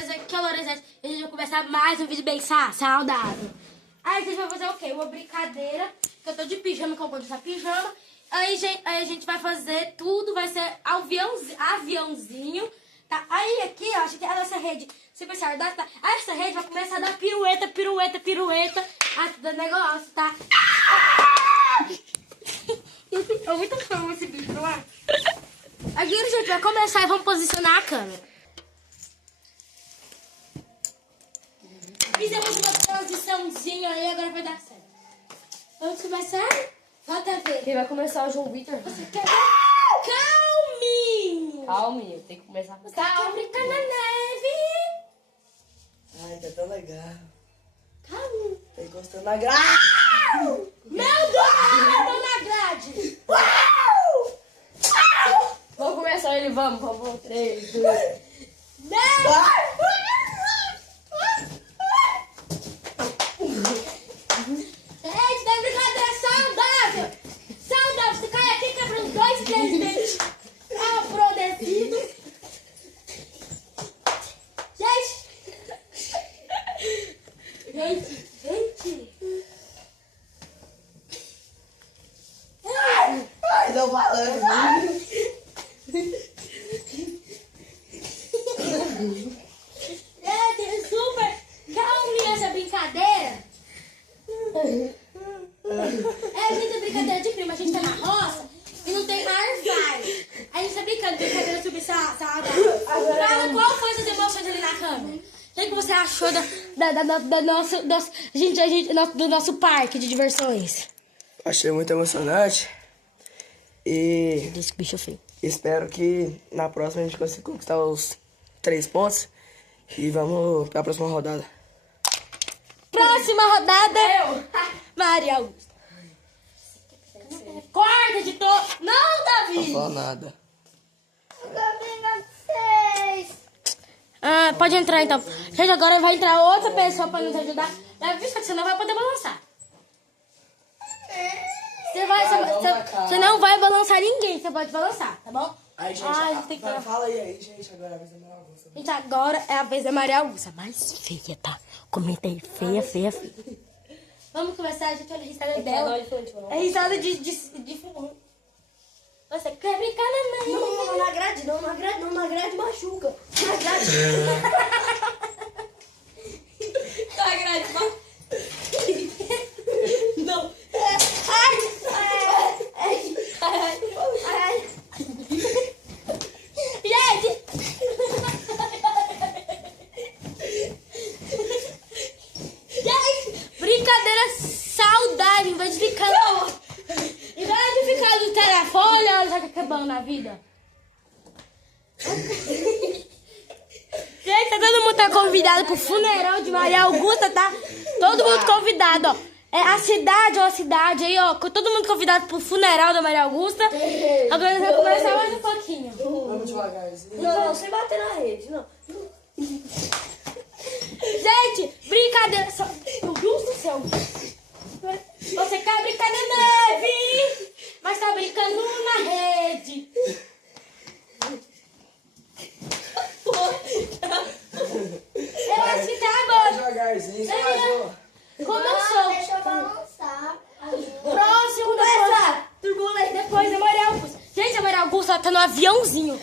beleza? Aqui é o Lorenzo. E a gente vai começar mais um vídeo bem saudável. Aí a gente vai fazer o quê? Uma brincadeira, que eu tô de pijama, que eu vou usar pijama. Aí a gente vai fazer tudo, vai ser aviãozinho, tá? Aí aqui, ó, acho que a nossa rede super saudável, tá? Aí essa rede vai começar a dar pirueta, do negócio, tá? É muito fã esse bicho, não é? Aqui a gente vai começar e vamos posicionar a câmera. Fizemos uma transiçãozinha aí, agora vai dar certo. Vamos começar? Volta a ver. Quem vai começar é o João Vitor. Você quer... Calminho! Calminho, tem que começar com Você quer brincar na neve? Ai, tá tão legal. Calminho. Tá encostando na grade. Meu Deus, eu na grade. Vamos começar ele, vamos. 3, 2... Gente, tem brincadeira saudável. Saudável, você cai aqui, quebra os 2 dentes afrodescidos. Gente. Ai, não falando. Gente, super calminha essa brincadeira. Gente, é brincadeira de prima. A gente tá na roça e não tem armário. A gente tá brincando de brincadeira super saudável. Fala qual foi as emoções ali na câmera. O que você achou do nosso parque de diversões? Achei muito emocionante. E Desse bicho feio. espero que na próxima a gente consiga conquistar os 3 pontos. E vamos pra próxima rodada. Próxima rodada. Maria Augusta. Corta, editor. Não, Davi. Não fala nada. Pode entrar então. Gente, agora vai entrar outra pessoa pra nos ajudar. Davi, só que você não vai poder balançar. Você não vai balançar ninguém. Você pode balançar, tá bom? Aí, gente, tem que... fala aí, gente. Agora é a vez da Maria Augusta. Gente, agora é a vez da Maria Augusta. Mais feia, tá? Comenta aí. Feia. Vamos começar, gente. Olha a risada dela. É risada de fumo. Você quer brincar na mãe? Não, na grade machuca. Na grade. Na grade machuca. Não. Ai. Gente. Brincadeira saudável. Em vez de ficar no telefone, olha, já tá acabando na vida. Gente, todo mundo tá convidado pro funeral de Maria Augusta, tá? Todo mundo convidado, ó. É a cidade aí, ó. Todo mundo convidado pro funeral da Maria Augusta. Agora nós vamos começar mais um pouquinho. Vamos devagarzinho. Não, sem bater na rede, não. Gente, brincadeira. Meu Deus do céu. Você quer brincar na neve, mas tá brincando na rede. Eu acho que tá bom. Devagarzinho, só mais um. Começou. Deixa eu balançar. Próximo depois da Maria Augusta. Gente, a Maria Augusta tá no aviãozinho.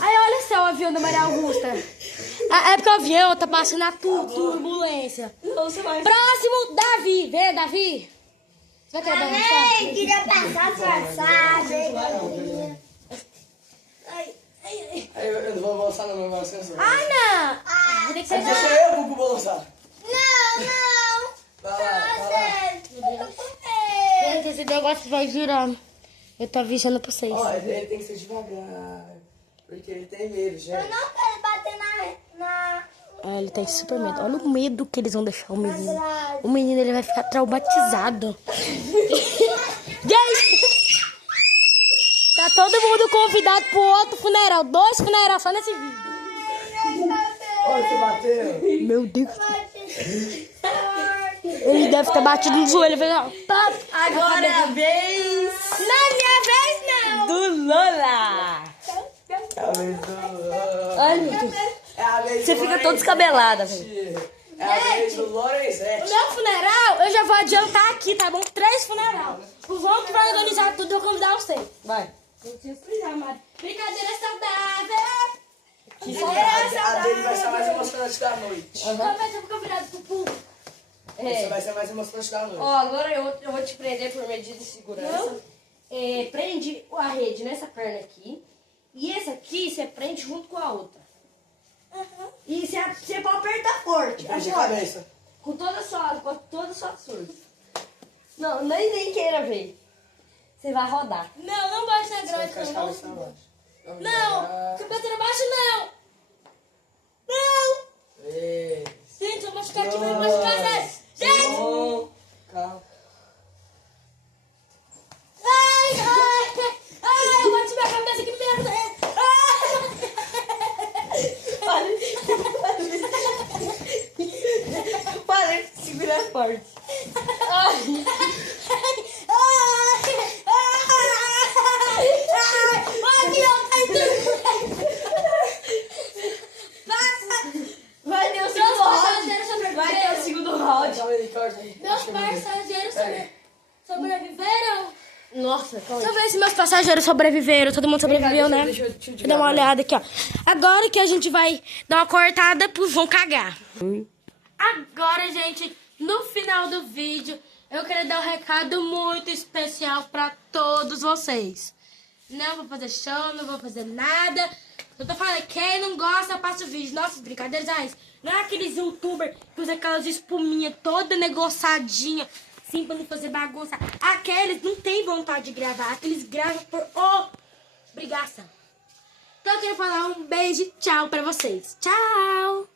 Aí olha só o avião da Maria Augusta. É porque o avião tá passando a turbulência. Não, você vai. Próximo, Davi. Vem, Davi. Você vai querer balançar? Ai, queria passar disfarçado. Aí eu não vou balançar não, meu balançar. Ah, não. Tem que ser Deixa eu, Gugu, balançar. Não. Vai lá. Eu tô com medo. Gente, esse negócio vai girando. Eu tô avisando pra vocês. Ó, ele tem que ser devagar. Porque ele tem medo, Eu gente. não quero bater na Ele tem super medo. Olha o medo que eles vão deixar o menino. grade. O menino, ele vai ficar traumatizado. Gente, tá todo mundo convidado pro outro funeral. 2 funerais só nesse vídeo. Olha, você bateu. Meu Deus. Ele deve ter batido no joelho. Fez, ó, pá. Agora é a vez Não, minha vez não. do Lola. Talvez do... Ai, meu Deus. É a vez Você do fica todo Lorenzetti. descabelada, velho. É a vez do O Lorenzetti. meu funeral, eu já vou adiantar aqui, tá bom? 3 funeral. O João que vai organizar tudo, eu vou convidar você. Vai. Eu preciso frisar, Mari. Brincadeira saudável. A dele vai ser mais emocionante da noite. Então vai ser convidado pro público. Essa vai ser mais emocionante da noite. Ó, agora eu vou te prender por medida de segurança. Prende a rede nessa perna aqui. E essa aqui você prende junto com a outra. E você pode apertar forte. Prende a cabeça. Com toda a sua força. Não, nem queira ver. Você vai rodar. Não, não bate na Você vai ficar grade, de não. cabeça abaixo. Não, cabeça abaixo não. Não. Ei. Gente, eu vou machucar aqui, vai machucar, sério. Gente. Calma. Ai, eu bati minha cabeça aqui no meio. Para de segurar forte. Vai ter o Meus segundo round. passageiros Vai ter o sobreviveram. segundo round. Calma aí, calma aí. Meus passageiros sobreviveram. Nossa, calma Deixa eu ver se meus passageiros sobreviveram. Todo mundo sobreviveu, né? Deixa eu Deixa eu dar uma olhada aqui, ó. Agora que a gente vai dar uma cortada pro João cagar. Agora, gente, no final do vídeo, eu quero dar um recado muito especial pra todos vocês. Não vou fazer show, não vou fazer nada. Eu tô falando, quem não gosta, passa o vídeo. Nossa, brincadeiras, não é aqueles youtubers que usam aquelas espuminhas toda negociadinha, assim, pra não fazer bagunça. Aqueles não tem vontade de gravar, aqueles gravam por obrigação. Então eu quero falar um beijo e tchau pra vocês. Tchau!